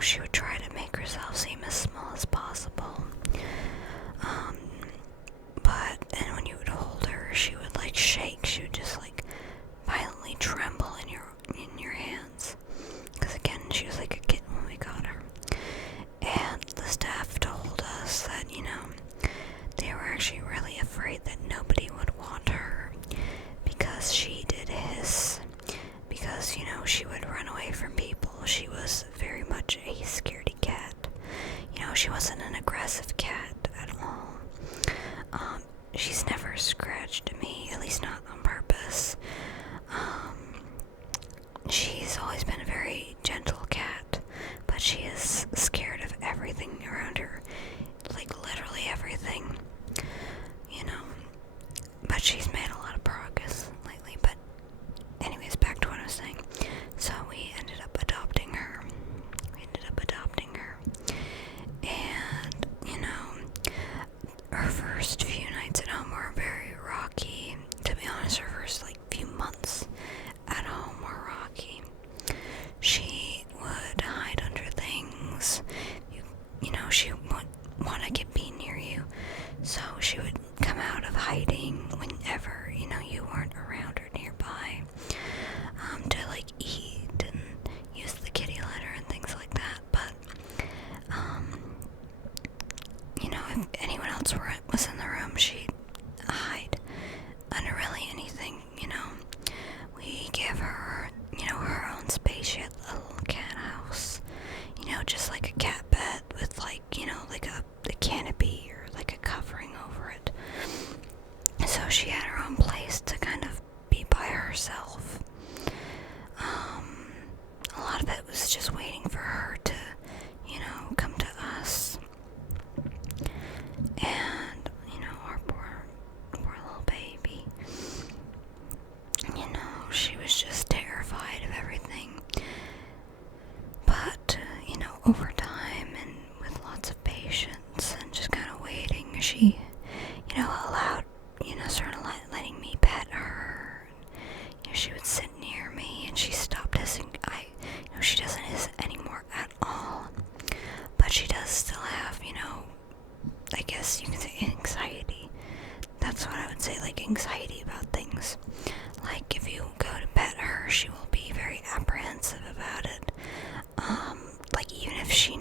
she would try to make herself seem as small as possible. And when you would hold her, she would like shake. She would just like violently tremble in your hands. Because again, she was like a kitten when we got her. And the staff told us that, they were actually really afraid that nobody would want her because she did hiss. Because, she would run away from people. She was very much a scaredy cat. She wasn't an aggressive cat at all. She's never scratched me, at least not on purpose. She's always been a very gentle cat, but she is scared of everything around her. Like, literally everything. But she's made a lot of progress lately. But anyways, back to what I was saying. So we ended up adopting her. And, her first few nights at home were very rocky. To be honest, her first, few months at home were rocky. She would hide under things. She would want to be near you. So she would come out of hiding whenever, you weren't around or nearby. To, eat and use the kitty litter and things like that. But, if anyone else was in the room, she'd hide under really anything, We gave her, her own space. She had a little cat house, just like a cat bed with, a canopy or, a covering over it. So she had her own place to kind of be by herself. A lot of it was just waiting for her to, come to us. And, our poor little baby, she was just terrified of everything. But, over time and with lots of patience and just kind of waiting, she, allowed, started letting me pet her. She would sit near me and she stopped hissing. She doesn't hiss anymore at all. But she does still have, I guess you can say anxiety. That's what I would say, anxiety about things. If you go to pet her, she will be very apprehensive about it. Even if she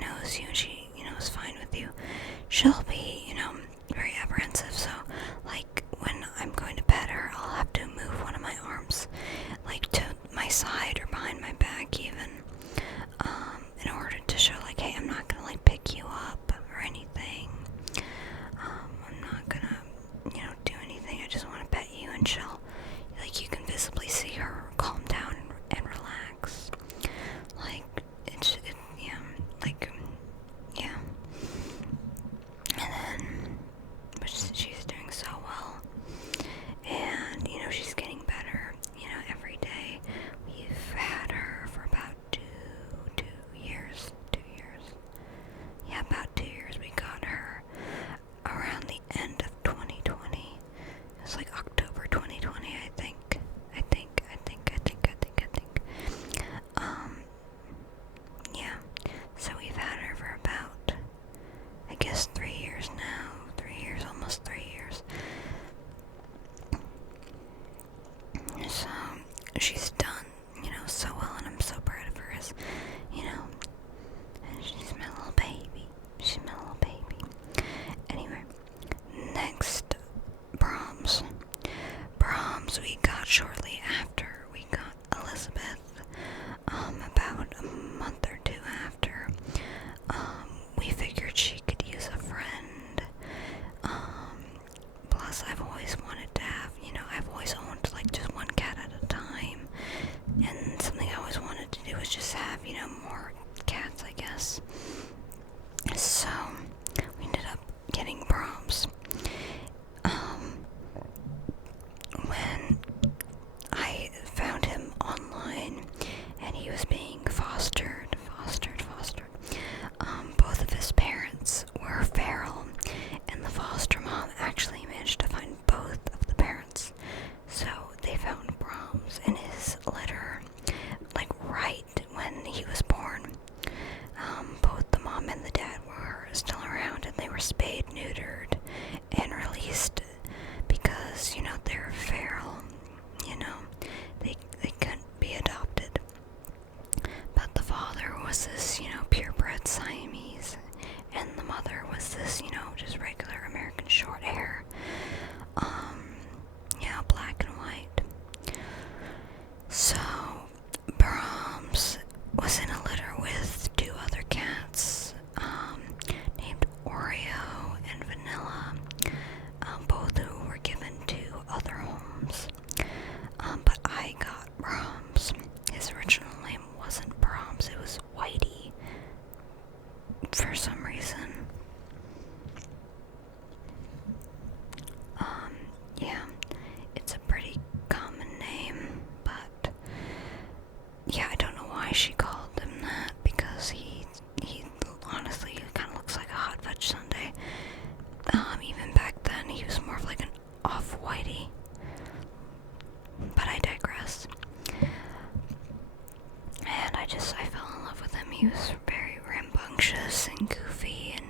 he was very rambunctious and goofy and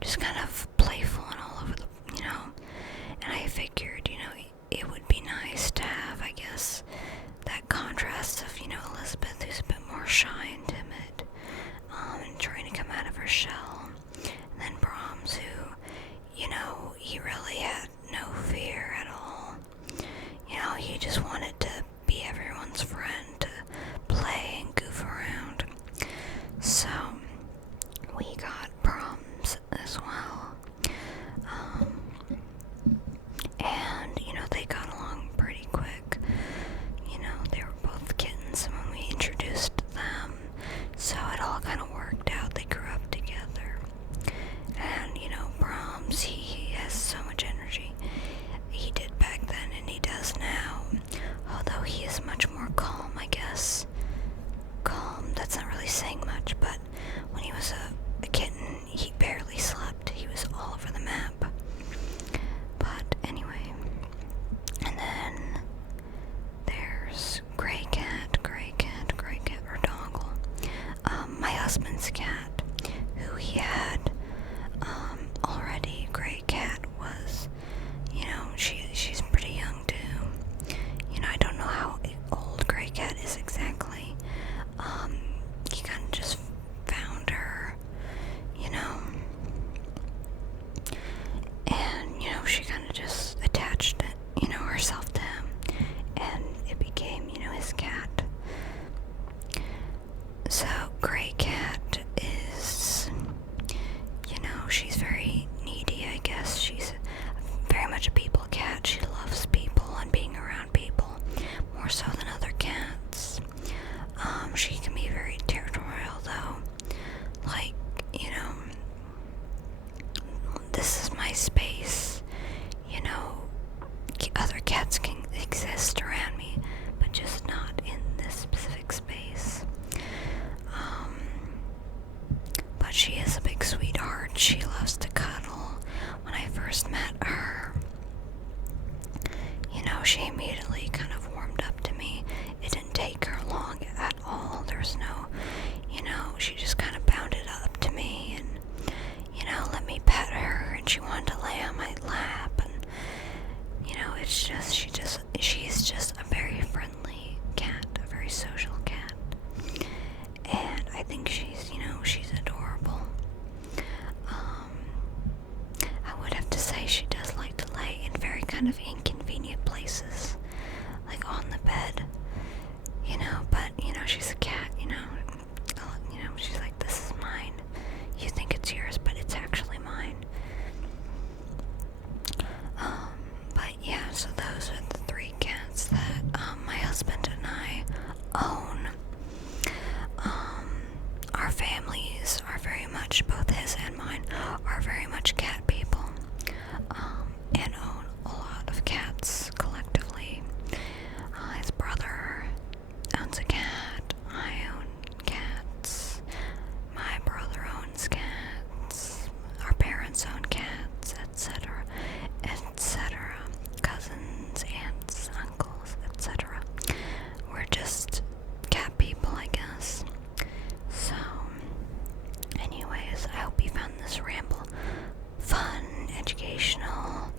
just kind of playful and all over and I figured, it would be nice to have, I guess, that contrast of, Elizabeth, who's a bit more shy and timid, and trying to come out of her shell, and then Brahms, who, he really had no fear at all. He just wanted to be everyone's friend, to play and goof around. So, we got Brahms as well. And, they got along pretty quick. They were both kittens when we introduced them. So it all kind of worked out. They grew up together. And, Brahms, he has so much energy. He did back then and he does now. Although he is much more calm, I guess. Calm, that's not really saying much, but when he was a kitten, he barely slept. He was all over the map. But anyway, and then there's Gray Cat, or Dongle. My husband's cat, who he had already. Gray Cat was, she's pretty young too. I don't know how old Gray Cat is exactly. He kind of just found her, and, she kind of just attached it, herself to him, and it became, his cat. So, Gray Cat is, she's very needy, I guess. She's very much a people cat. She loves people and being around people, more so than other cats. She can be very territorial, though. Like, this is my space. Other cats can exist around me, but just not in this specific space. But she is a big sweetheart. She loves to cuddle. When I first met her, she immediately kind of warmed up to me. It didn't take her long at all. There's no, she just kind of bounded up to me and, let me pet her, and she wanted to lay on my lap, and, it's just, she's just a very friendly cat, a very social cat, and I think she's, she's adorable. I would have to say she does like to lay in very kind of inconvenient places, like on the bed, but, she's a cat, she's like, this is mine. You think it's yours, but it's actually mine. But yeah, so those are the 3 cats that, my husband and I own. Our families are very much, both his and mine, are very much cat people, and own a lot of cats collectively. His brother owns a cat, I own cats, my brother owns cats, our parents own cats, etc., etc., cousins, aunts, uncles, etc. We're just cat people, I guess. So, anyways, I hope you found this ramble fun, educational,